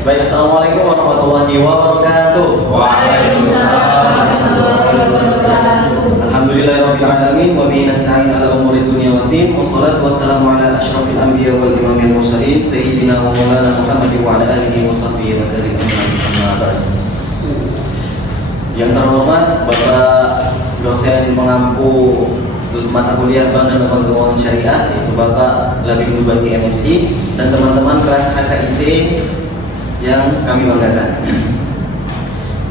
Baik, assalamualaikum warahmatullahi wabarakatuh. Waalaikumsalam warahmatullahi wabarakatuh. Alhamdulillahirabbil alamin wa bihi nasta'in ala umuri dunya waddin. Wassalatu wassalamu ala asyrafil anbiya wal imamil mursalin sayyidina wa maulana Muhammadin wa ala alihi wa sahbihi wa sallim ajma'in. Amma ba'd. Yang terhormat Bapak dosen pengampu mata kuliah Bank dan Lembaga Keuangan Syariah, yaitu Bapak Labib Nubati MSI, dan teman-teman kelas HKIC yang kami banggakan.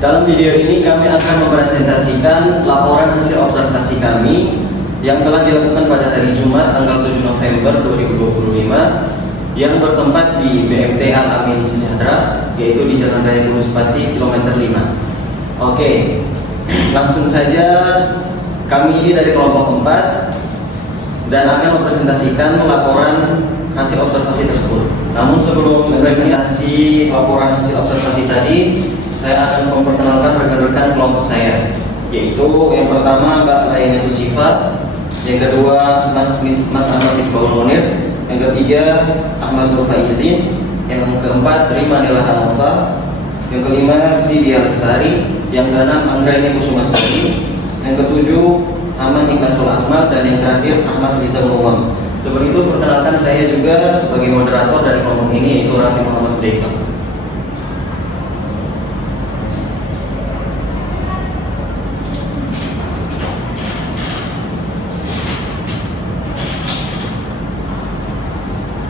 Dalam video ini kami akan mempresentasikan laporan hasil observasi kami yang telah dilakukan pada hari Jumat tanggal 7 November 2025 yang bertempat di BMT Al-Amin Sejahtera, yaitu di Jalan Raya Gunung Pati kilometer 5. Oke, langsung saja. Kami ini dari kelompok 4 dan akan mempresentasikan laporan hasil observasi tersebut. Namun sebelum presentasi laporan hasil observasi tadi, saya akan memperkenalkan rekan-rekan kelompok saya, yaitu yang pertama Mbak Layanetu Sifat, yang kedua Mas Ahmad Misbahul Munir, yang ketiga Ahmad Nur Faizin, yang keempat Rima Nela Hanova, yang kelima Sri Dia Lestari, yang keenam Anggraini Kusumasari, yang ketujuh Aman Ikhlasul Ahmad, dan yang terakhir Ahmad Rizal Umam. Seperti itu, perkenalkan saya juga sebagai moderator dari kelompok ini, yaitu Raffi Muhammad Hudzaifah.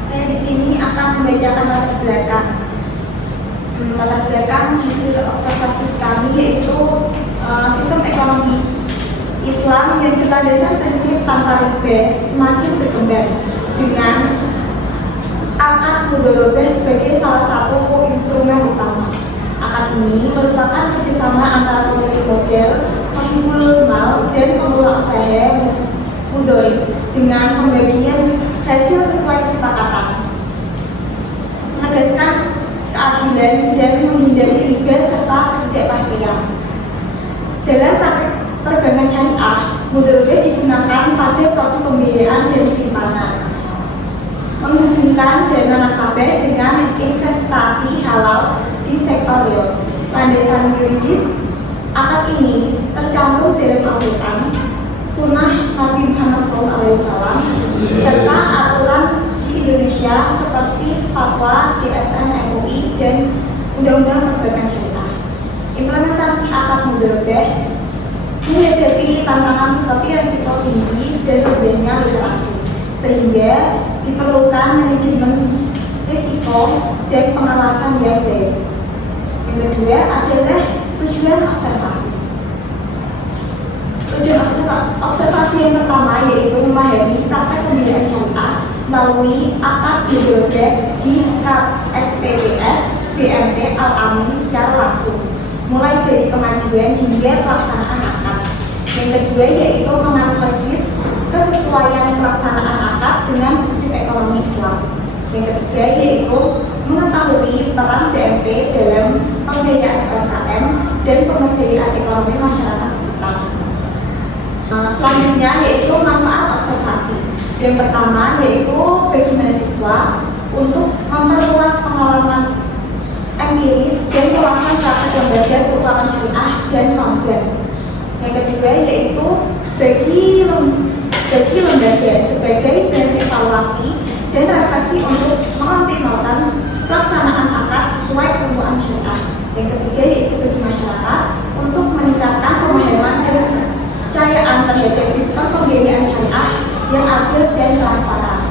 Saya di sini akan membacakan latar belakang. Latar belakang hasil observasi kami yaitu sistem ekonomi Islam yang berlandaskan prinsip tanpa riba semakin berkembang dengan akad mudharabah sebagai salah satu instrumen utama. Akad ini merupakan kerjasama antara pemilik modal, sahibul mal, dan pengelola usaha mudharib dengan pembagian hasil sesuai kesepakatan, menegaskan keadilan dan menghindari riba serta ketidakpastian. Dalam praktek perbankan syariah, mudharabah digunakan pada produk pembiayaan dan simpanan, menghubungkan dana nasabah dengan investasi halal di sektor real. Landasan yuridis akad ini tercantum dalam Al-Quran, Sunnah Nabi Muhammad SAW, serta aturan di Indonesia seperti Fatwa DSN MUI dan Undang-Undang Perbankan Syariah. Implementasi akad mudharabah menghadapi tantangan seperti risiko tinggi dan rendahnya literasi, sehingga diperlukan manajemen risiko dan pengawasan yang baik. Yang kedua adalah tujuan observasi. Tujuan observasi yang pertama yaitu memahami praktek pembiayaan syariah melalui akad mudharabah di SPBS BMT Al-Amin secara langsung, mulai dari pengajuan hingga pelaksanaan akad. Yang kedua yaitu menganalisis kesesuaian pelaksanaan akad dengan prinsip ekonomi Islam. Yang ketiga yaitu mengetahui peran BMT dalam pembiayaan UMKM dan pemberdayaan ekonomi masyarakat sekitar. Selanjutnya yaitu manfaat observasi. Yang pertama yaitu bagi mahasiswa untuk memperluas pengalaman empiris dan wawasan praktek lembaga keuangan syariah dan non-bank. Yang kedua yaitu bagi lembaga sebagai bahan evaluasi dan refleksi untuk mengoptimalkan pelaksanaan akad sesuai ketentuan syariah. Yang ketiga yaitu bagi masyarakat untuk meningkatkan pemahaman dan kepercayaan terhadap sistem pembiayaan syariah yang adil dan transparan.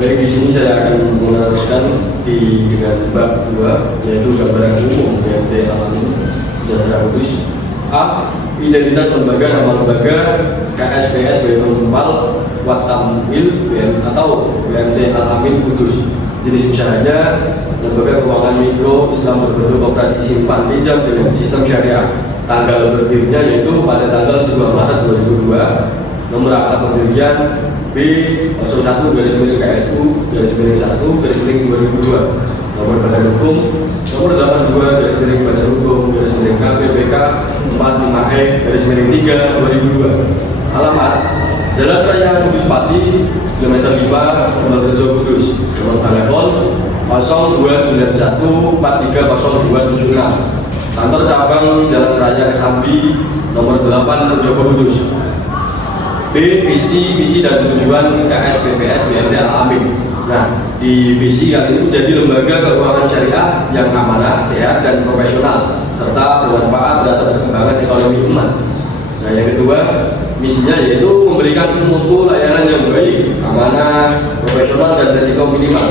Baik, di sini saya akan meneruskan dengan bab 2, yaitu gambaran umum BMT Al-Amin Sejahtera Kudus. A. Identitas lembaga. Nama lembaga KSPS Baitul Mal Wat Tamwil atau BMT Al-Amin Kudus. Jenis usahanya lembaga keuangan mikro Islam berbentuk operasi simpan pinjam dengan sistem syariah. Tanggal berdirinya yaitu pada tanggal 2 Maret 2002. Nomor akta pendirian B01-KSU-1-2002. Nomor badan hukum nomor 82 badan hukum KPPK 45E-3/2002. Alamat Jalan Raya Kudus Pati, kilometer 5, Purworejo Kudus, nomor telepon 0291430276. Kantor cabang Jalan Raya Kesambi, nomor 8, Jogo Kudus. B. Visi, misi dan tujuan KSPPS BMT Al-Amin. Nah, di visi kali ini menjadi lembaga keuangan syariah yang amanah, sehat, dan profesional, serta bermanfaat terhadap perkembangan ekonomi umat. Nah, yang kedua, misinya yaitu memberikan mutu layanan yang baik, amanah, profesional, dan risiko minimal,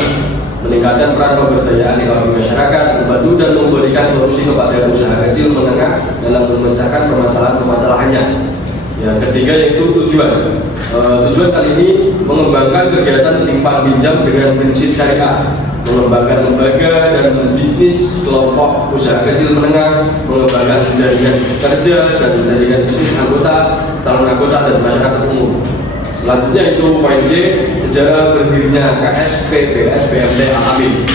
meningkatkan peran pemberdayaan ekonomi masyarakat, membantu dan memberikan solusi kepada usaha kecil menengah dalam memecahkan permasalahan-permasalahannya. Yang ketiga yaitu tujuan. Tujuan kali ini mengembangkan kegiatan simpan pinjam dengan prinsip syariah, mengembangkan lembaga dan bisnis kelompok usaha kecil menengah, mengembangkan jaringan kerja dan jaringan bisnis anggota, calon anggota, dan masyarakat umum. Selanjutnya itu poin C, sejarah berdirinya KSPPS BMT Al-Amin.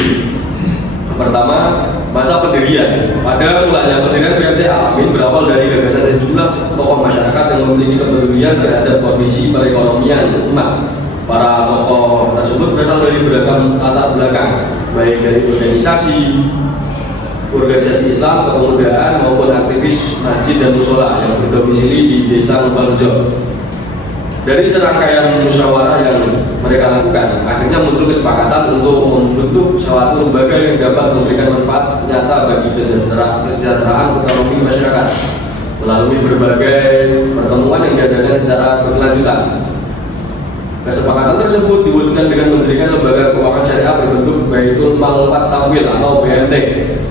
Pertama, masa pendirian. Pada mulanya pendirian BMT Al-Amin berawal dari gagasan sejumlah tokoh masyarakat yang memiliki kepedulian terhadap kondisi perekonomian umat. Para tokoh tersebut berasal dari beragam latar belakang, baik dari organisasi Islam, kepemudaan, maupun aktivis masjid dan musola yang berdomisili di Desa Purworejo. Dari serangkaian musyawarah yang mereka lakukan, akhirnya muncul kesepakatan untuk membentuk suatu lembaga yang dapat memberikan manfaat nyata bagi kesejahteraan ekonomi masyarakat melalui berbagai pertemuan yang diadakan secara berkelanjutan. Kesepakatan tersebut diwujudkan dengan mendirikan lembaga keuangan syariah berbentuk Baitul Mal Tawil atau BMT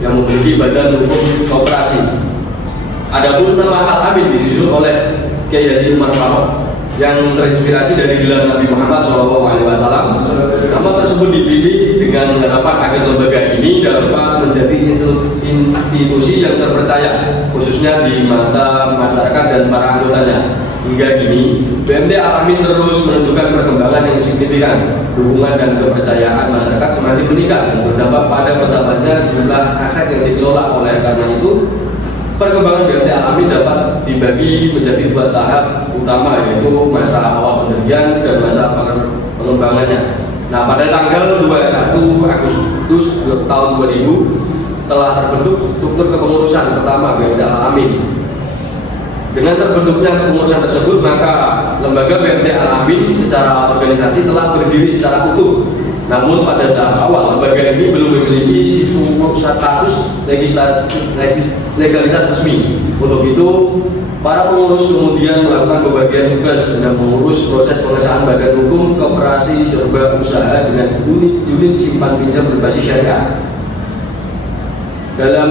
yang memiliki badan hukum koperasi. Adapun nama Al-Amin disusun oleh Kiai Haji Umar Faruk yang terinspirasi dari gelar Nabi Muhammad SAW. Nama tersebut dipilih dengan harapan agar lembaga ini dapat menjadi institusi yang terpercaya, khususnya di mata masyarakat dan para anggotanya. Hingga kini, BMT Al-Amin terus menunjukkan perkembangan yang signifikan. Dukungan dan kepercayaan masyarakat semakin meningkat dan berdampak pada bertambahnya jumlah aset yang dikelola. Oleh karena itu, perkembangan BMT Al-Amin dapat dibagi menjadi dua tahap utama, yaitu masa awal pendirian dan masa pengembangannya. Nah, pada tanggal 21 Agustus tahun 2000 telah terbentuk struktur kepengurusan pertama BMT Al-Amin. Dengan terbentuknya kepengurusan tersebut, maka lembaga BMT Al-Amin secara organisasi telah berdiri secara utuh. Namun pada tahap awal, lembaga ini belum memiliki status legalitas resmi. Untuk itu, para pengurus kemudian melakukan pembagian tugas dengan mengurus proses pengesahan badan hukum koperasi serba usaha dengan unit simpan pinjam berbasis syariah. Dalam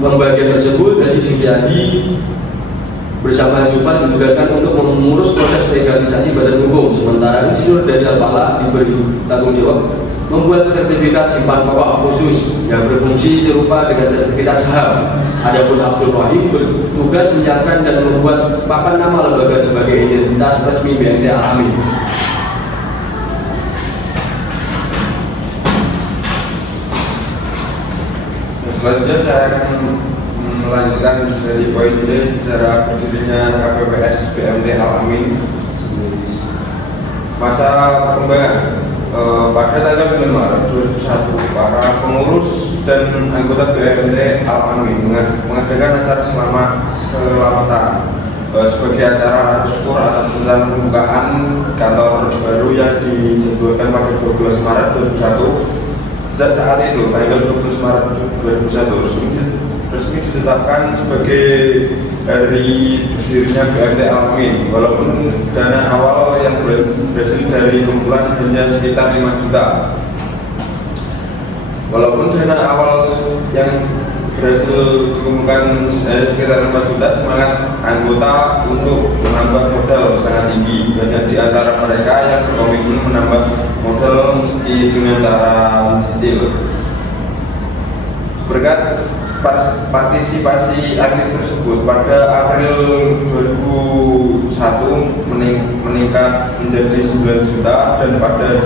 pembagian tersebut, Haji Supriyadi bersama Jufan ditugaskan untuk mengurus proses legalisasi badan hukum, sementara Insinyur Daniel Pala diberi tanggung jawab membuat sertifikat simpan pokok khusus yang berfungsi serupa dengan sertifikat saham. Adapun Abdul Wahid bertugas menyiapkan dan membuat papan nama lembaga sebagai identitas resmi BMT Al-Amin. Selanjutnya saya akan melanjutkan dari poin C, secara berdirinya KPPS BMT Al-Amin. Masa perkembangan. Pada tanggal 9 Maret 2001, para pengurus dan anggota BMT Al-Amin mengadakan acara selamatan sebagai acara syukur atas rencana pembukaan kantor baru yang dijadwalkan pada 12 Maret 2001. Saat itu, tanggal 12 Maret 2001 resmi ditetapkan sebagai hari berdirinya BMT Al-Amin, walaupun dana awal yang berhasil dari kumpulan hanya sekitar 5 juta. Walaupun dana awal yang berhasil dikumpulkan sekitar 5 juta, semangat anggota untuk menambah modal sangat tinggi. Banyak di antara mereka yang berkomitmen menambah modal meski dengan cara mencicil. Berkat partisipasi aktif tersebut, pada April 2001 meningkat menjadi 9 juta dan pada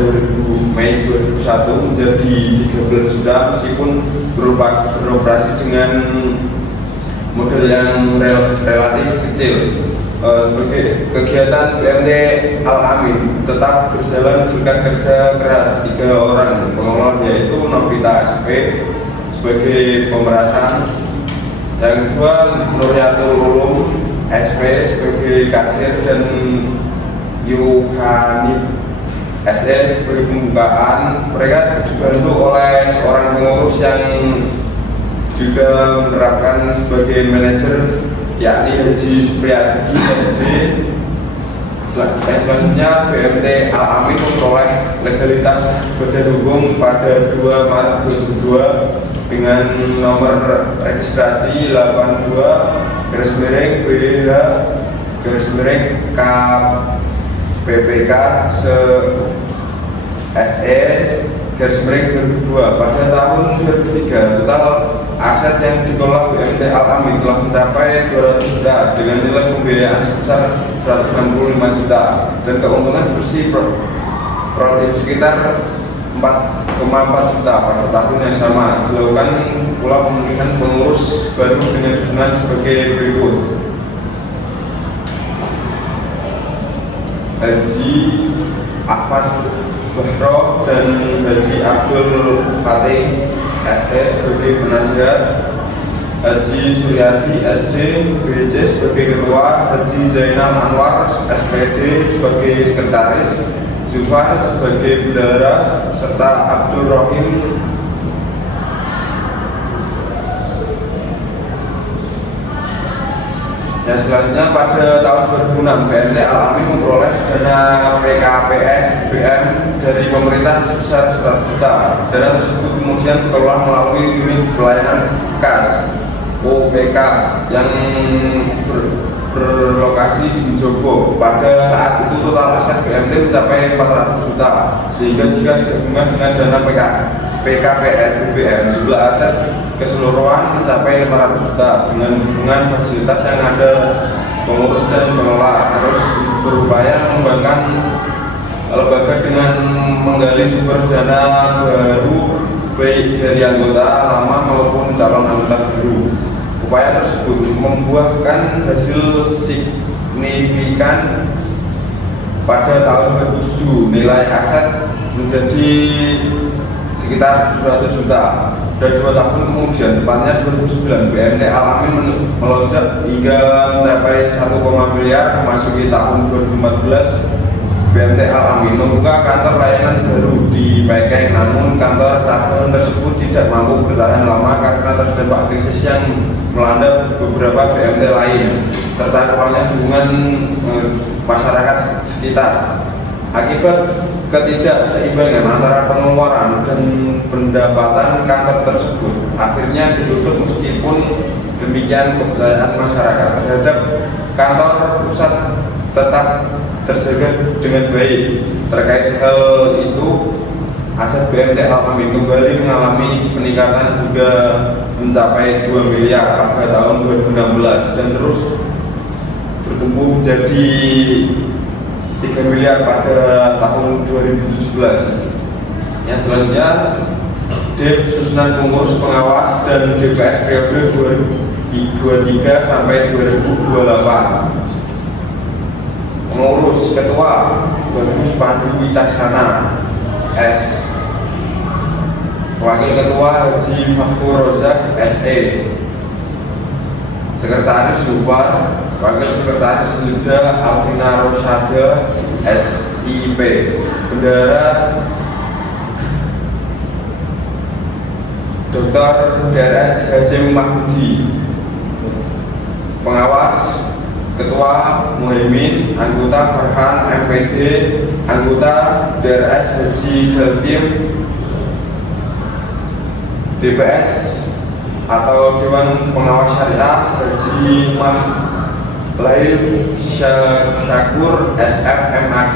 Mei 2001 menjadi 13 juta meskipun beroperasi dengan model yang relatif kecil. Sebagai kegiatan BMT Al-Amin tetap berjalan berkat kerja keras 3 orang pengelola, yaitu Novita SP sebagai pemerasan, yang kedua Nuryatul Ulum SP sebagai kasir, dan Yuhanit SE sebagai pembukaan. Mereka dibantu oleh seorang pengurus yang juga menerapkan sebagai manajer, yakni Haji Supriyadi SD. Selanjutnya BMT Al-Amin memperoleh legalitas badan hukum pada 2 Maret 2002 dengan nomor registrasi 82/BH/KPPK SE /2002. Pada tahun 2003 total aset yang dikelola BMT Al-Amin telah mencapai 200 juta dengan nilai pembiayaan sebesar 165 juta dan keuntungan bersih produktif sekitar 4,4 juta pada tahun yang sama. Dilakukan pula pemilihan pengurus baru dengan susunan sebagai berikut: Haji Ahmad Bahro dan Haji Abdul Fatih SE sebagai penasihat, Haji Suryadi SD BJ sebagai ketua, Haji Zainal Anwar SPD sebagai sekretaris, Zufar sebagai bendahara, serta Abdul Rohim yang selanjutnya pada tahun 2006 BMT Al-Amin memperoleh dana PKPS BM dari pemerintah sebesar 100 juta. Dana tersebut kemudian dikelola melalui unit pelayanan kas OPK yang berlokasi di Jogja. Pada saat itu total aset BMT mencapai 400 juta, sehingga jika digabungkan dengan dana PKPS BM, jumlah aset keseluruhan mencapai 500 juta. Dengan hubungan fasilitas yang ada, pengurus dan pengelola terus berupaya mengembangkan lembaga dengan menggali sumber dana baru baik dari anggota lama maupun calon anggota baru. Upaya tersebut membuahkan hasil signifikan. Pada tahun 2007 nilai aset menjadi sekitar 700 juta dan 2 tahun kemudian, tepatnya 2009, BMT Al-Amin melonjak hingga mencapai 1, miliar. Memasuki tahun 2014, BMT Al-Amin membuka kantor layanan baru di Pekeng, namun kantor cabang tersebut tidak mampu bertahan lama karena terdampak krisis yang melanda beberapa BMT lain serta kurangnya dukungan masyarakat sekitar. Akibat ketidakseimbangan antara pengeluaran dan pendapatan kantor tersebut, akhirnya ditutup. Meskipun demikian, kepercayaan masyarakat terhadap kantor pusat tetap terjaga dengan baik. Terkait hal itu, aset BMT Al-Amin kembali mengalami peningkatan hingga mencapai 2 miliar pada tahun 2016 dan terus bertumbuh menjadi 3 miliar pada tahun 2017. Yang selanjutnya, DEP susunan pengurus pengawas dan DPS periode 2023 sampai 2028. Pengurus: Ketua Bagus Pandu Wicaksana S. Wakil Ketua Haji Fakhur Rozak SE. Sekretaris Zufar. Wakil Sekretaris Lida Alvina Rosyada SIP. Bendahara Dr. DRS Hazim Mahmudi. Pengawas: Ketua Muhaimin, anggota Farhan MPD, anggota DRS Haji Dalkim. DPS atau Dewan Pengawas Syariah Haji Lail Syakur SFMAG.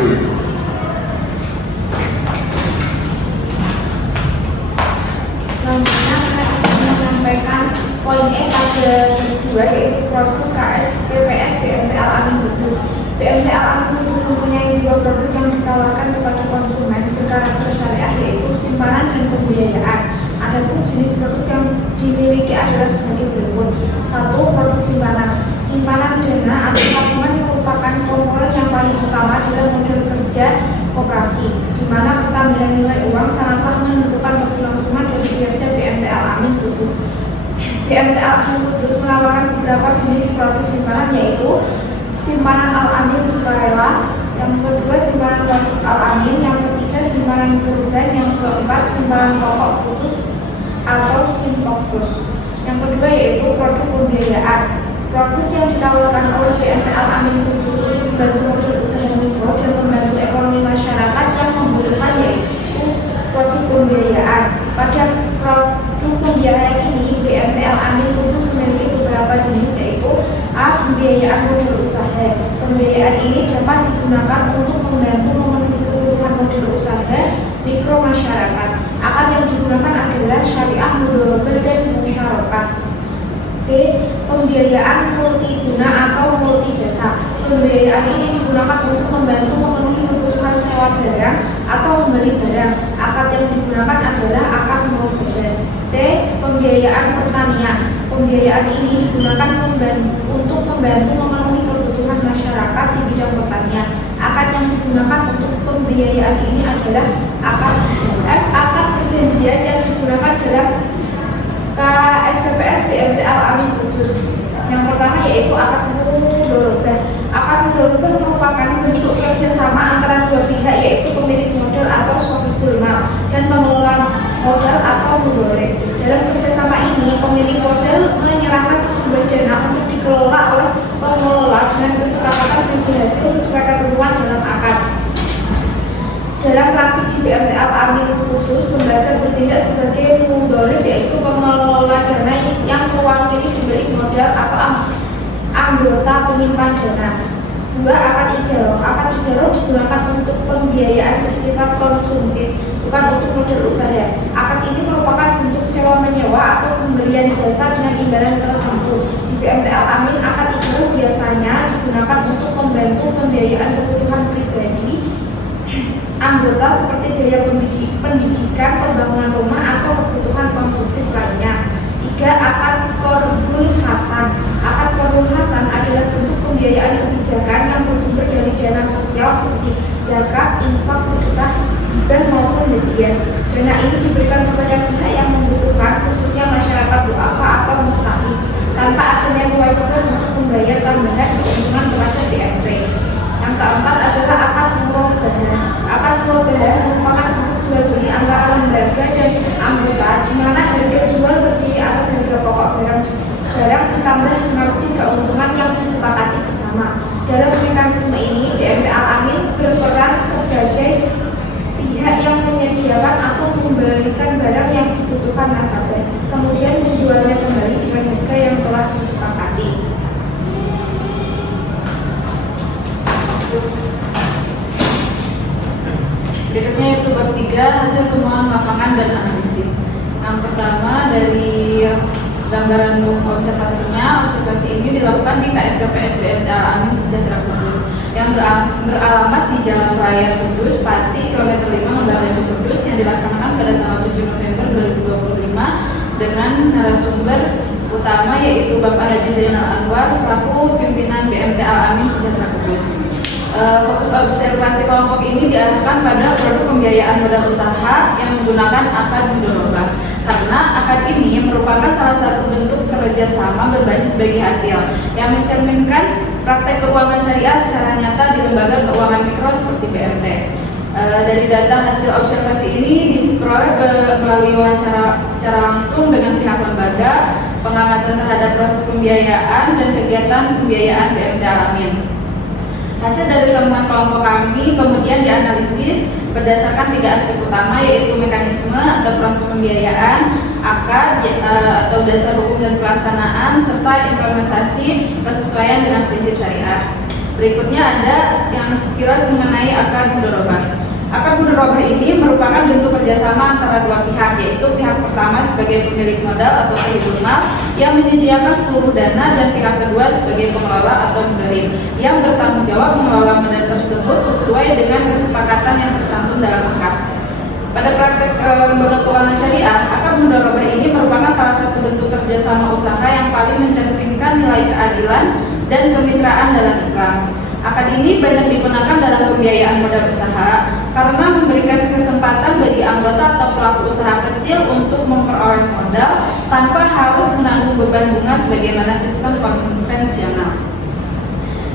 Selanjutnya saya akan menyampaikan poin E pada 2, yaitu produk KS PPS BMT Al-Amin Kudus. BMT Al-Amin Kudus mempunyai 2 produk yang ditawarkan kepada konsumen berkarakter syariah, yaitu simpanan dan pembiayaan. Adapun jenis produk yang dimiliki adalah sebagai berikut. 1. Produk simpanan. Simpanan dana atau tabungan merupakan komponen yang paling utama dalam model kerja koperasi, di mana pertambahan nilai uang sangatlah menentukan keberlangsungan dari kinerja BMT Al-Amin Kudus. BMT Al-Amin Kudus menawarkan beberapa jenis produk simpanan, yaitu simpanan Al-Amin Sukarela, yang kedua simpanan wajib Al-Amin, yang ketiga simpanan kurban, yang keempat simpanan pokok khusus atau simpoksus. Yang kedua yaitu produk pembiayaan. Produk yang ditawarkan oleh BMT Al-Amin Kudus ini membantu model usaha mikro dan membantu ekonomi masyarakat yang membutuhkan, yaitu produk pembiayaan. Pada produk pembiayaan ini BMT Al-Amin Kudus memiliki beberapa jenis, yaitu A. Pembiayaan model usaha. Pembiayaan ini dapat digunakan untuk membantu memenuhi kebutuhan model usaha mikro masyarakat. Akad yang digunakan adalah syariah, mudharabah, dan musyarakah. B. Pembiayaan multiguna atau multijasa. Pembiayaan ini digunakan untuk membantu memenuhi kebutuhan sewa barang atau membeli barang. Akad yang digunakan adalah akad modal. C. Pembiayaan pertanian. Pembiayaan ini digunakan untuk membantu memenuhi kebutuhan masyarakat di bidang pertanian. Akad yang digunakan untuk pembiayaan ini adalah akad F. Akad perjanjian yang digunakan adalah KSPPS BMT Al-Amin Kudus. Yang pertama yaitu akad mudharabah. Akad mudharabah merupakan bentuk kerjasama antara dua pihak, yaitu pemilik modal atau sahibul mal dan pengelola modal atau mudharib. Dalam kerjasama ini, pemilik modal menyerahkan sejumlah dana untuk dikelola oleh pengelola dengan kesepakatan bagi hasil sesuai ketentuan dalam akad. Dalam praktik di BMT Al-Amin Kudus, lembaga bertindak sebagai mudharib, yaitu pengelola dana yang mewakili pemilik modal atau anggota penyimpan dana. 2. Akad ijarah. Akad ijarah digunakan untuk pembiayaan bersifat konsumtif, bukan untuk modal usaha. Akad ini merupakan bentuk sewa menyewa atau pemberian jasa dengan imbalan tertentu. Di BMT Al-Amin, akad ijarah biasanya digunakan untuk membantu pembiayaan kebutuhan pribadi anggota seperti biaya pendidikan, pembangunan rumah, atau kebutuhan konsumtif lainnya. 3. Akad Qardul Hasan. Akad Qardul Hasan adalah bentuk pembiayaan kebijakan yang bersumber dari dana sosial seperti zakat, infak, sedekah, hibah maupun hadiah. Dana ini diberikan kepada pihak yang membutuhkan, khususnya masyarakat du'afa atau mustahil, tanpa adanya kewajiban untuk membayar tambahan keuntungan kepada BMT. Yang keempat adalah akad murabahah. Akad murabahah merupakan bentuk jual beli antara lembaga dan anggota, di mana harga jual terdiri atas harga pokok barang ditambah margin keuntungan yang disepakati bersama. Dalam mekanisme ini, BMT Al-Amin berperan sebagai pihak yang menyediakan atau memberikan barang yang dibutuhkan nasabah, kemudian menjualnya kembali dengan harga yang telah disepakati. Berikutnya itu bab 3, hasil temuan lapangan dan analisis. Yang pertama dari gambaran observasinya, observasi ini dilakukan di KSPPS BMT Al-Amin Sejahtera Kudus yang beralamat di Jalan Raya Kudus, Pati, kilometer 5, Ngebalaju Kudus, yang dilaksanakan pada tanggal 7 November 2025 dengan narasumber utama yaitu Bapak Haji Zainal Anwar selaku pimpinan BMT Al-Amin Sejahtera Kudus. Fokus observasi kelompok ini diarahkan pada produk pembiayaan modal usaha yang menggunakan akad mudharabah, karena akad ini merupakan salah satu bentuk kerjasama berbasis bagi hasil yang mencerminkan praktek keuangan syariah secara nyata di lembaga keuangan mikro seperti BMT. Dari data hasil observasi ini diperoleh melalui wawancara secara langsung dengan pihak lembaga, pengamatan terhadap proses pembiayaan dan kegiatan pembiayaan BMT Al-Amin. Hasil dari temuan kelompok kami kemudian dianalisis berdasarkan 3 aspek utama, yaitu mekanisme atau proses pembiayaan, akad atau dasar hukum dan pelaksanaan, serta implementasi kesesuaian dengan prinsip syariah. Berikutnya ada yang sekilas mengenai akad mudharabah. Akad mudharabah ini merupakan bentuk kerjasama antara dua pihak, yaitu pihak pertama sebagai pemilik modal atau sahibul mal yang menyediakan seluruh dana, dan pihak kedua sebagai pengelola atau mudharib yang bertanggung jawab mengelola modal tersebut sesuai dengan kesepakatan yang tercantum dalam akad. Pada praktek lembaga keuangan syariah, akad mudharabah ini merupakan salah satu bentuk kerjasama usaha yang paling mencerminkan nilai keadilan dan kemitraan dalam Islam. Akad ini banyak digunakan dalam pembiayaan modal usaha karena memberikan kesempatan bagi anggota atau pelaku usaha kecil untuk memperoleh modal tanpa harus menanggung beban bunga sebagaimana sistem konvensional.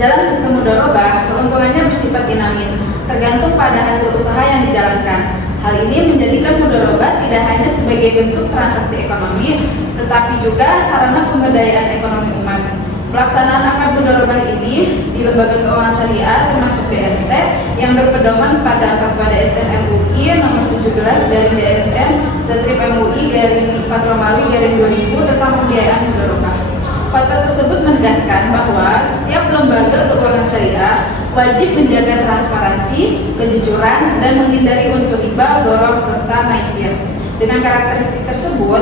Dalam sistem mudharabah, keuntungannya bersifat dinamis, tergantung pada hasil usaha yang dijalankan. Hal ini menjadikan mudharabah tidak hanya sebagai bentuk transaksi ekonomi, tetapi juga sarana pemberdayaan ekonomi umat. Pelaksanaan akad mudharabah ini di lembaga keuangan syariah termasuk BMT yang berpedoman pada Fatwa DSN MUI nomor 17 dari DSN Strip MUI / 4 Romawi / 2000 tentang pembiayaan mudharabah. Fatwa tersebut menegaskan bahwa setiap lembaga keuangan syariah wajib menjaga transparansi, kejujuran, dan menghindari unsur riba, gharar, serta maisir. Dengan karakteristik tersebut,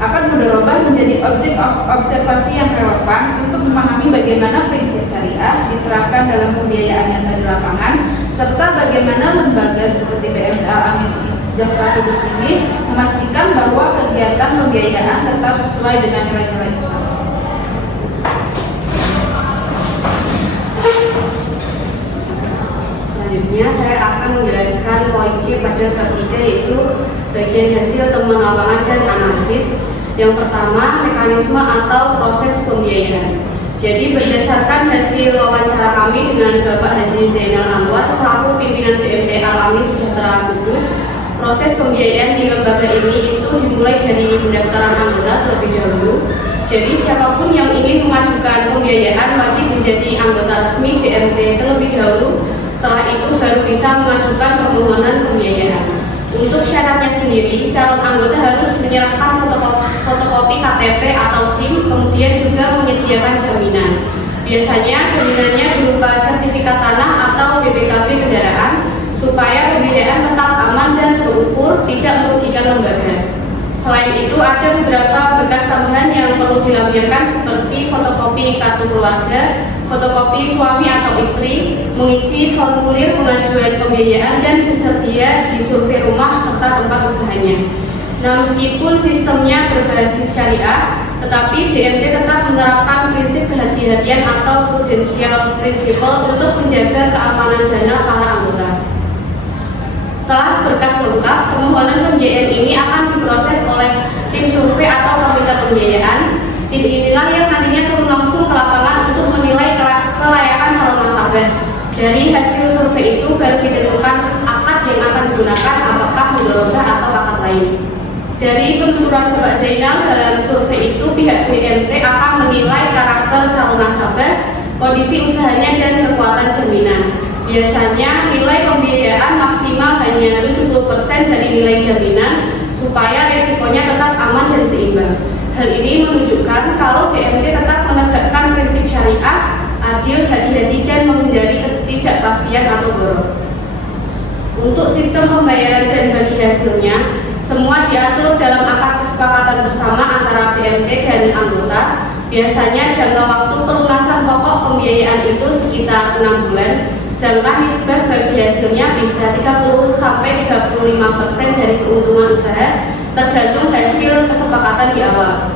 akad mudharabah menjadi objek observasi yang relevan untuk memahami bagaimana prinsip syariah diterapkan dalam pembiayaan nyata di lapangan, serta bagaimana lembaga seperti BMT Al-Amin Sejahtera Kudus ini memastikan bahwa kegiatan pembiayaan tetap sesuai dengan nilai-nilai Islam. Selanjutnya saya akan menjelaskan poin C pada bab 3, yaitu bagian hasil temuan lapangan dan analisis. Yang pertama, mekanisme atau proses pembiayaan. Jadi berdasarkan hasil wawancara kami dengan Bapak Haji Zainal Anwar selaku pimpinan BMT Al-Amin Sejahtera Kudus, proses pembiayaan di lembaga ini itu dimulai dari pendaftaran anggota terlebih dahulu. Jadi siapapun yang ingin mengajukan pembiayaan wajib menjadi anggota resmi BMT terlebih dahulu. Setelah itu baru bisa mengajukan permohonan pembiayaan. Untuk syaratnya sendiri, calon anggota harus menyerahkan fotokopi KTP atau SIM, kemudian juga menyediakan jaminan. Biasanya jaminannya berupa sertifikat tanah atau BPKB kendaraan, supaya pembiayaan tetap aman dan terukur, tidak merugikan lembaga. Selain itu, ada beberapa berkas tambahan yang perlu dilampirkan seperti fotokopi kartu keluarga, fotokopi suami atau istri, mengisi formulir pengajuan pembiayaan, dan bersedia di survei rumah serta tempat usahanya. Nah, meskipun sistemnya berbasis syariah, tetapi BMT tetap menerapkan prinsip kehati-hatian atau prudential principle untuk menjaga keamanan dana para anggota. Setelah berkas lengkap, permohonan pembiayaan ini akan diproses oleh tim survei atau komite pembiayaan. Tim inilah yang nantinya turun langsung ke lapangan untuk menilai kelayakan calon nasabah. Dari hasil survei itu baru ditentukan akad yang akan digunakan, apakah mudharabah atau akad lain. Dari penuturan Bapak Zainal dalam survei itu, pihak BMT akan menilai karakter calon nasabah, kondisi usahanya, dan kekuatan jaminan. Biasanya nilai pembiayaan maksimal hanya 70% dari nilai jaminan supaya resikonya tetap aman dan seimbang. Hal ini menunjukkan kalau BMT tetap menegakkan prinsip syariah, adil, hati-hati, dan menghindari ketidakpastian atau gharar. Untuk sistem pembayaran dan bagi hasilnya, semua diatur dalam akad kesepakatan bersama antara BMT dan anggota. Biasanya jangka waktu pelunasan pokok pembiayaan itu sekitar 6 bulan, sedangkan nisbah bagi hasilnya bisa 30-35% dari keuntungan usaha, tergantung hasil kesepakatan di awal.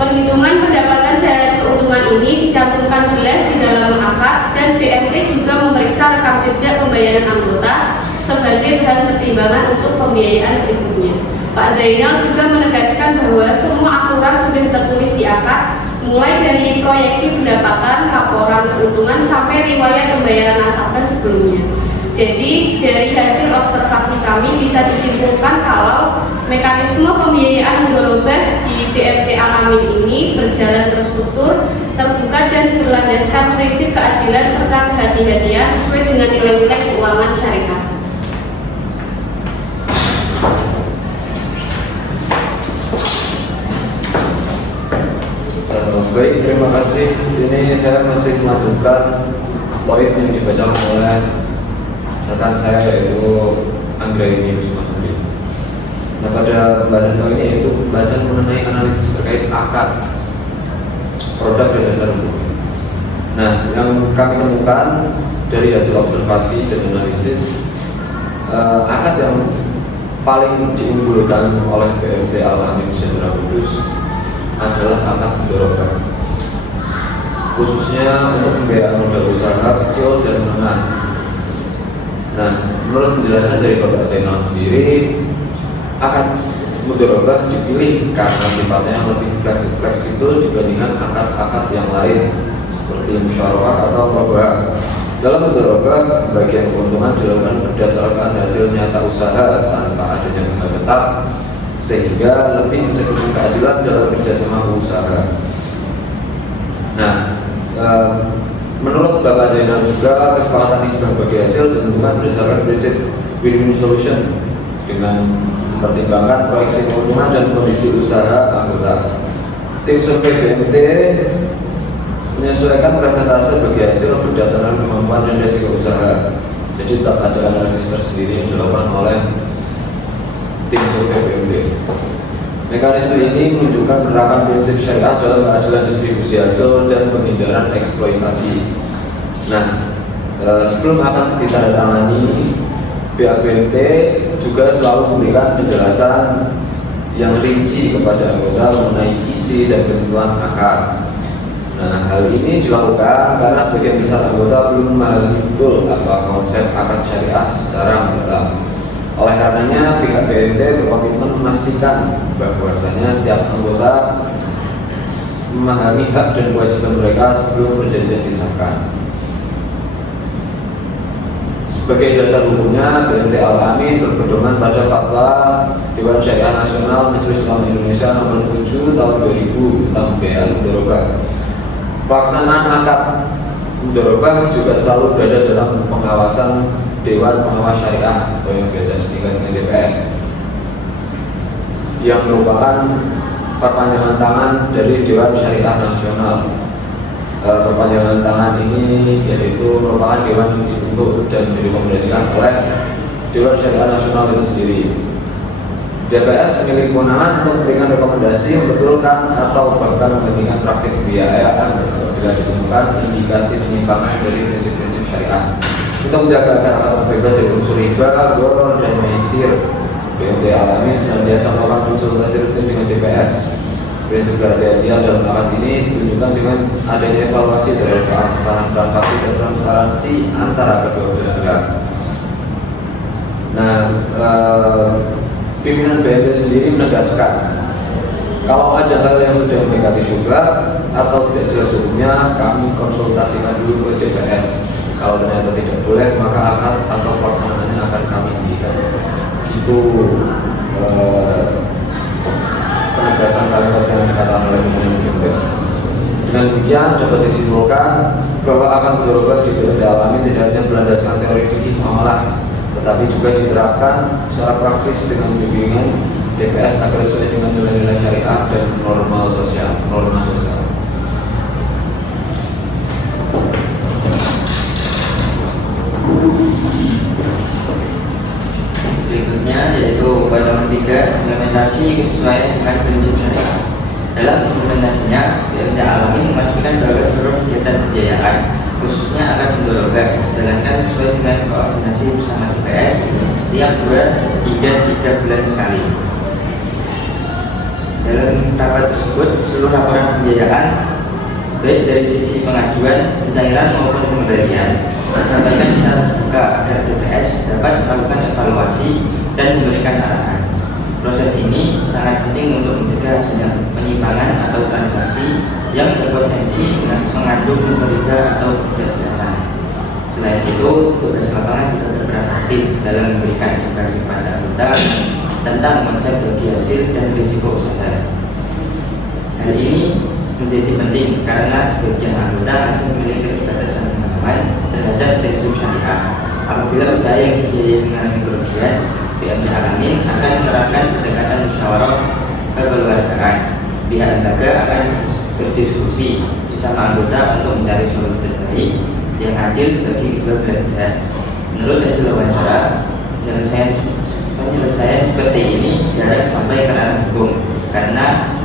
Perhitungan pendapatan dan keuntungan ini dicantumkan jelas di dalam akad, dan BMT juga memeriksa rekam jejak pembayaran anggota sebagai bahan pertimbangan untuk pembiayaan berikutnya. Pak Zainal juga menegaskan bahwa semua aturan sudah tertulis di akad, mulai dari proyeksi pendapatan, laporan keuntungan, sampai riwayat pembayaran nasabah sebelumnya. Jadi dari hasil observasi kami bisa disimpulkan kalau mekanisme pembiayaan mudharabah di BMT Al-Amin ini berjalan terstruktur, terbuka, dan berlandaskan prinsip keadilan serta kehati-hatian sesuai dengan nilai-nilai keuangan syariah. Baik, terima kasih. Ini saya masih melanjutkan poin yang dibaca oleh rekan saya, yaitu Anggraini Rusmasari. Nah, pada pembahasan kali ini yaitu pembahasan mengenai analisis terkait akad produk dan dasar hukum. Nah, yang kami temukan dari hasil observasi dan analisis, akad yang paling diunggulkan oleh BMT Al-Amin Sejahtera Kudus adalah akad mudharabah, khususnya untuk pembiayaan modal usaha kecil dan menengah. Nah, menurut penjelasan dari Bapak Zainal sendiri, akad mudharabah dipilih karena sifatnya yang lebih fleksibel dibandingkan akad-akad yang lain seperti musyawarah atau murabahah. Dalam mudharabah, bagian keuntungan dilakukan berdasarkan hasil nyata usaha tanpa adanya bunga tetap, sehingga lebih mencerminkan keadilan dalam kerjasama usaha. Nah, menurut Bapak Zainal juga kesepakatan nisbah bagi hasil ditentukan berdasarkan prinsip win-win solution dengan mempertimbangkan proyeksi keuntungan dan kondisi usaha anggota. Tim survei BMT menyesuaikan persentase bagi hasil berdasarkan kemampuan dan risiko usaha. Jadi tetap ada analisis tersendiri yang dilakukan oleh tim survei BMT. Mekanisme ini menunjukkan penerapan prinsip syariah dalam keadilan distribusi hasil dan penghindaran eksploitasi. Nah, sebelum akan ditandatangani, pihak BMT juga selalu memberikan penjelasan yang rinci kepada anggota mengenai isi dan ketentuan akad. Nah, hal ini dilakukan karena sebagian besar anggota belum memahami betul apa konsep akad syariah secara mendalam. Oleh karenanya, pihak BMT berkomitmen memastikan bahwasanya setiap anggota memahami hak dan kewajiban mereka sebelum perjanjian disahkan. Sebagai dasar hukumnya, BMT Al-Amin berpedoman pada fatwa Dewan Syariah Nasional Majelis Ulama Indonesia nomor 7 tahun 2000 tentang pembiayaan mudharabah. Pelaksanaan akad mudharabah juga selalu berada dalam pengawasan Dewan Pengawas Syariah atau yang biasa disingkat dengan DPS, yang merupakan perpanjangan tangan dari Dewan Syariah Nasional. Perpanjangan tangan ini yaitu merupakan dewan yang dibentuk dan direkomendasikan oleh Dewan Syariah Nasional itu sendiri. DPS memiliki kewenangan untuk memberikan rekomendasi, membetulkan atau bahkan menghentikan praktik pembiayaan bila ditemukan indikasi penyimpangan dari prinsip-prinsip syariah. Untuk menjaga agar akad terbebas dari unsur riba, gharar, dan maisir, BMT Al-Amin senantiasa melakukan konsultasi rutin dengan DPS. Prinsip kehati-hatian dalam akad ini ditunjukkan dengan adanya evaluasi terhadap keabsahan transaksi dan transparansi antara kedua belah pihak. Nah, pimpinan BMT sendiri menegaskan kalau ada hal yang sudah mendekati syubhat atau tidak jelas hukumnya, kami konsultasikan dulu ke DPS. Kalau ternyata tidak boleh, maka akad atau pelaksanaannya akan kami hentikan. Itu penegasan kalimat yang dikatakan oleh pimpinan BMT. Dengan demikian dapat disimpulkan bahwa akad mudharabah di BMT Al-Amin tidak hanya berlandaskan teori fikih muamalah, tetapi juga diterapkan secara praktis dengan bimbingan DPS agar sesuai dengan nilai-nilai syariah dan norma sosial. Berikutnya yaitu poin nomor 3, implementasi kesesuaian dengan prinsip syariah. Dalam implementasinya, BMT Al-Amin memastikan bahwa seluruh kegiatan pembiayaan, khususnya akad mudharabah, dijalankan sesuai dengan koordinasi bersama DPS setiap 2 hingga 3 bulan sekali. Dalam rapat tersebut, seluruh laporan pembiayaan, baik dari sisi pengajuan, pencairan maupun pengembalian, disampaikan secara terbuka agar DPS dapat melakukan evaluasi dan memberikan arahan. Proses ini sangat penting untuk mencegah penyimpangan atau transaksi yang berpotensi mengandung unsur riba atau ketidakjelasan. Selain itu, tugas lapangan juga berperan aktif dalam memberikan edukasi kepada anggota tentang konsep bagi hasil dan risiko usaha. Hal ini menjadi penting karena sebagian anggota masih memiliki keterbatasan pemahaman terhadap prinsip syariah. Apabila usaha yang sendiri mengalami kerugian, BMT Al-Amin akan menerapkan pendekatan musyawarah kekeluargaan. Pihak lembaga akan berdiskusi bersama anggota untuk mencari solusi terbaik yang adil bagi kedua belah pihak. Menurut hasil wawancara, penyelesaian seperti ini jarang sampai ke ranah hukum karena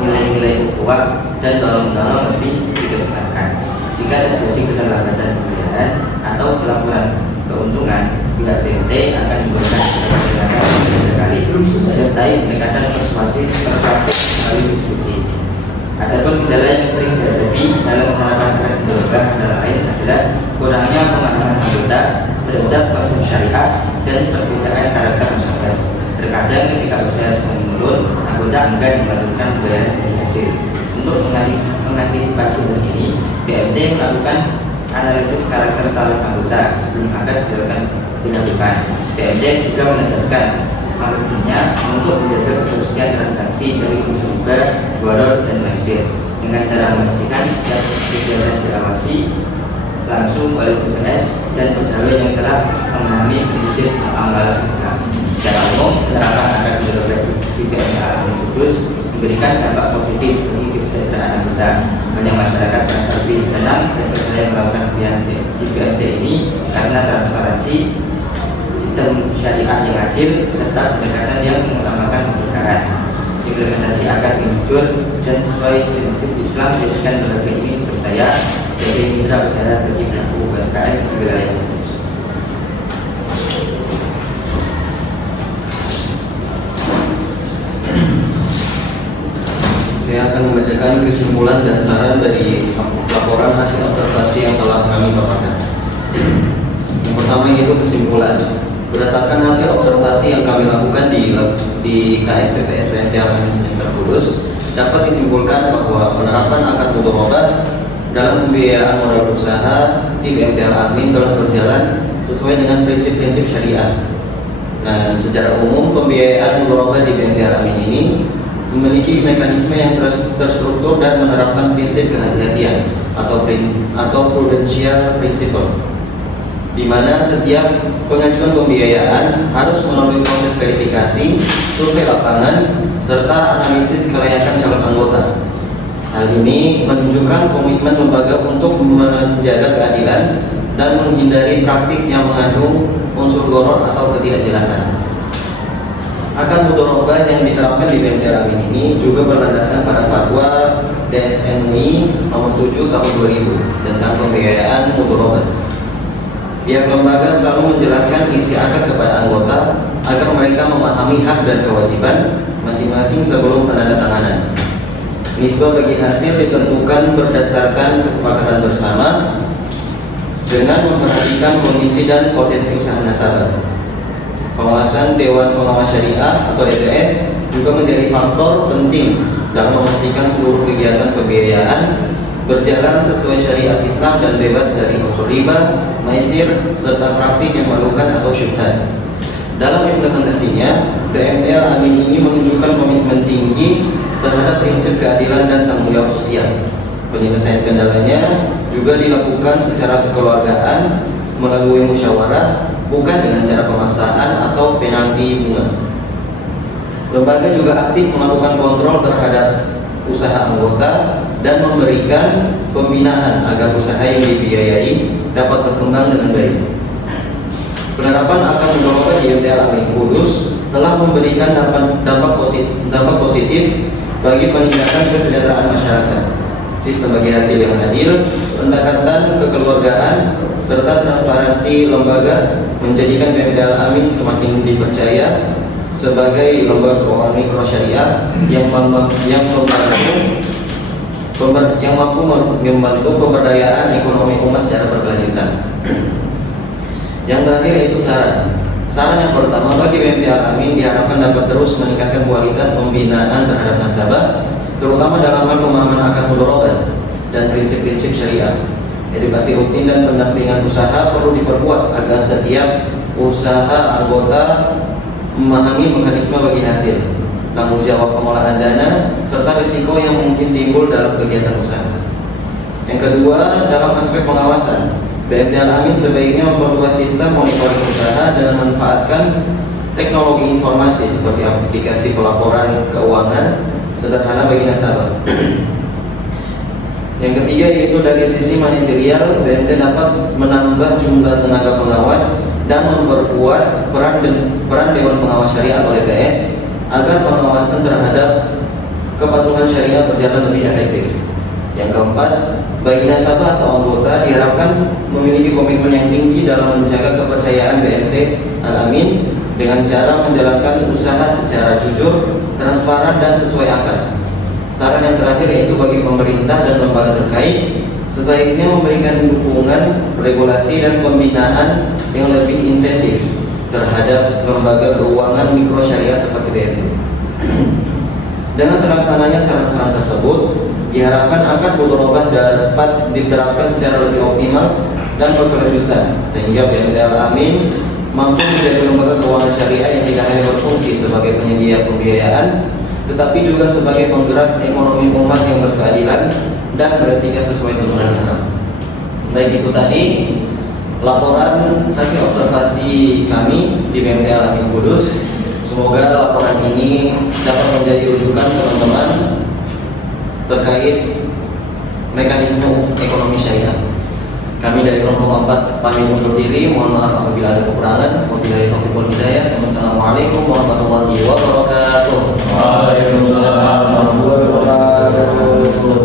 nilai-nilai ukhuwah dan tolong-menolong lebih dikedepankan. Jika terjadi keterlambatan pembayaran atau pelaporan keuntungan, pihak BMT akan memberikan menyertai pendekatan persuasif melalui diskusi. Adapun kendala yang sering dihadapi dalam penerapan akad mudharabah antara lain adalah kurangnya pemahaman anggota terhadap konsep syariah dan perbedaan karakter masyarakat. Terkadang ketika usaha sedang menurun, anggota enggan melanjutkan pembayaran dari hasil. Untuk mengantisipasi hal ini, BMT melakukan analisis karakter calon anggota sebelum akad dilakukan. BMT juga menegaskan komitmennya untuk menjaga kebersihan transaksi dari unsur riba, boror, dan maisir dengan cara memastikan setiap kegiatan diawasi langsung oleh TPS dan pegawai yang telah memahami prinsip muamalah Islam. Secara umum, penerapan akad mudharabah di BMT Al-Amin Kudus memberikan dampak positif bagi kesejahteraan anggota. Banyak masyarakat merasa lebih tenang dan percaya melakukan pembiayaan di BMT ini karena transparansi, sistem syariah yang adil, serta pendekatan yang mengutamakan keberkahan. Implementasi akad yang jujur dan sesuai prinsip Islam menjadikan lembaga ini dipercaya sebagai mitra usaha bagi pelaku UMKM di wilayah Kudus. Saya akan membacakan kesimpulan dan saran dari laporan hasil observasi yang telah kami paparkan. Yang pertama yaitu kesimpulan. Berdasarkan hasil observasi yang kami lakukan di KSPPS BMT Al-Amin Center Kudus, dapat disimpulkan bahwa penerapan akad mudharabah dalam pembiayaan modal usaha di BMT Al-Amin telah berjalan sesuai dengan prinsip-prinsip syariah. Nah, secara umum pembiayaan mudharabah di BMT Al-Amin ini memiliki mekanisme yang terstruktur dan menerapkan prinsip kehati-hatian atau prudential principle, di mana setiap pengajuan pembiayaan harus melalui proses verifikasi, survei lapangan, serta analisis kelayakan calon anggota. Hal ini menunjukkan komitmen lembaga untuk menjaga keadilan dan menghindari praktik yang mengandung unsur goror atau ketidakjelasan. Akad mudharabah yang diterapkan di BMT Al-Amin ini juga berlandaskan pada fatwa DSN MUI nomor 7 tahun 2000 tentang pembiayaan mudharabah. Pihak lembaga selalu menjelaskan isi akad kepada anggota agar mereka memahami hak dan kewajiban masing-masing sebelum penandatanganan. Nisbah bagi hasil ditentukan berdasarkan kesepakatan bersama dengan memperhatikan kondisi dan potensi usaha nasabah. Pengawasan Dewan Pengawas Syariah atau DPS juga menjadi faktor penting dalam memastikan seluruh kegiatan pembiayaan berjalan sesuai syariat Islam dan bebas dari unsur riba, maisir, serta praktik yang memalukan atau syubhat. Dalam implementasinya, BMT Al-Amin ini menunjukkan komitmen tinggi terhadap prinsip keadilan dan tanggung jawab sosial. Penyelesaian kendalanya juga dilakukan secara kekeluargaan melalui musyawarah, bukan dengan cara pemaksaan atau penalti bunga. Lembaga juga aktif melakukan kontrol terhadap usaha anggota dan memberikan pembinaan agar usaha yang dibiayai dapat berkembang dengan baik. Penerapan akad mudharabah di BMT Al-Amin Kudus telah memberikan dampak positif bagi peningkatan kesejahteraan masyarakat, sistem bagi hasil yang adil, pendekatan kekeluargaan, serta transparansi lembaga menjadikan BMT Al-Amin semakin dipercaya sebagai lembaga keuangan mikro syariah yang mampu membantu pemberdayaan ekonomi umat secara berkelanjutan. Yang terakhir yaitu saran yang pertama, bagi BMT Al-Amin diharapkan dapat terus meningkatkan kualitas pembinaan terhadap nasabah, terutama dalam hal pemahaman akad mudharabah dan prinsip-prinsip syariah. Edukasi rutin dan pendampingan usaha perlu diperkuat agar setiap usaha anggota memahami mekanisme bagi hasil, tanggung jawab pengelolaan dana, serta risiko yang mungkin timbul dalam kegiatan usaha. Yang kedua, dalam aspek pengawasan, BMT Al-Amin sebaiknya memperluas sistem monitoring usaha dengan memanfaatkan teknologi informasi seperti aplikasi pelaporan keuangan sederhana bagi nasabah. Yang ketiga yaitu dari sisi manajerial, BMT dapat menambah jumlah tenaga pengawas dan memperkuat peran Dewan Pengawas Syariah atau DPS agar pengawasan terhadap kepatuhan syariah berjalan lebih efektif. Yang keempat, bagi nasabah atau anggota diharapkan memiliki komitmen yang tinggi dalam menjaga kepercayaan BMT Al-Amin dengan cara menjalankan usaha secara jujur, transparan, dan sesuai akal. Saran yang terakhir yaitu bagi pemerintah dan lembaga terkait sebaiknya memberikan dukungan, regulasi, dan pembinaan yang lebih insentif terhadap lembaga keuangan mikro syariah seperti BMT. Dengan terlaksananya saran-saran tersebut, diharapkan agar mudharabah dapat diterapkan secara lebih optimal dan berkelanjutan sehingga BMT Al-Amin mampu menjadi lembaga keuangan syariah yang tidak hanya berfungsi sebagai penyedia pembiayaan, tetapi juga sebagai penggerak ekonomi umat yang berkeadilan dan beretika sesuai tuntunan Islam. Baik, itu tadi laporan hasil observasi kami di BMT Al-Amin Kudus. Semoga laporan ini dapat menjadi rujukan teman-teman terkait mekanisme ekonomi syariah. Kami dari kelompok 4 pamit undur diri. Mohon maaf apabila ada kekurangan. Wabillahi taufiq wal hidayah. Wassalamualaikum warahmatullahi wabarakatuh. Waalaikumsalam warahmatullahi wabarakatuh.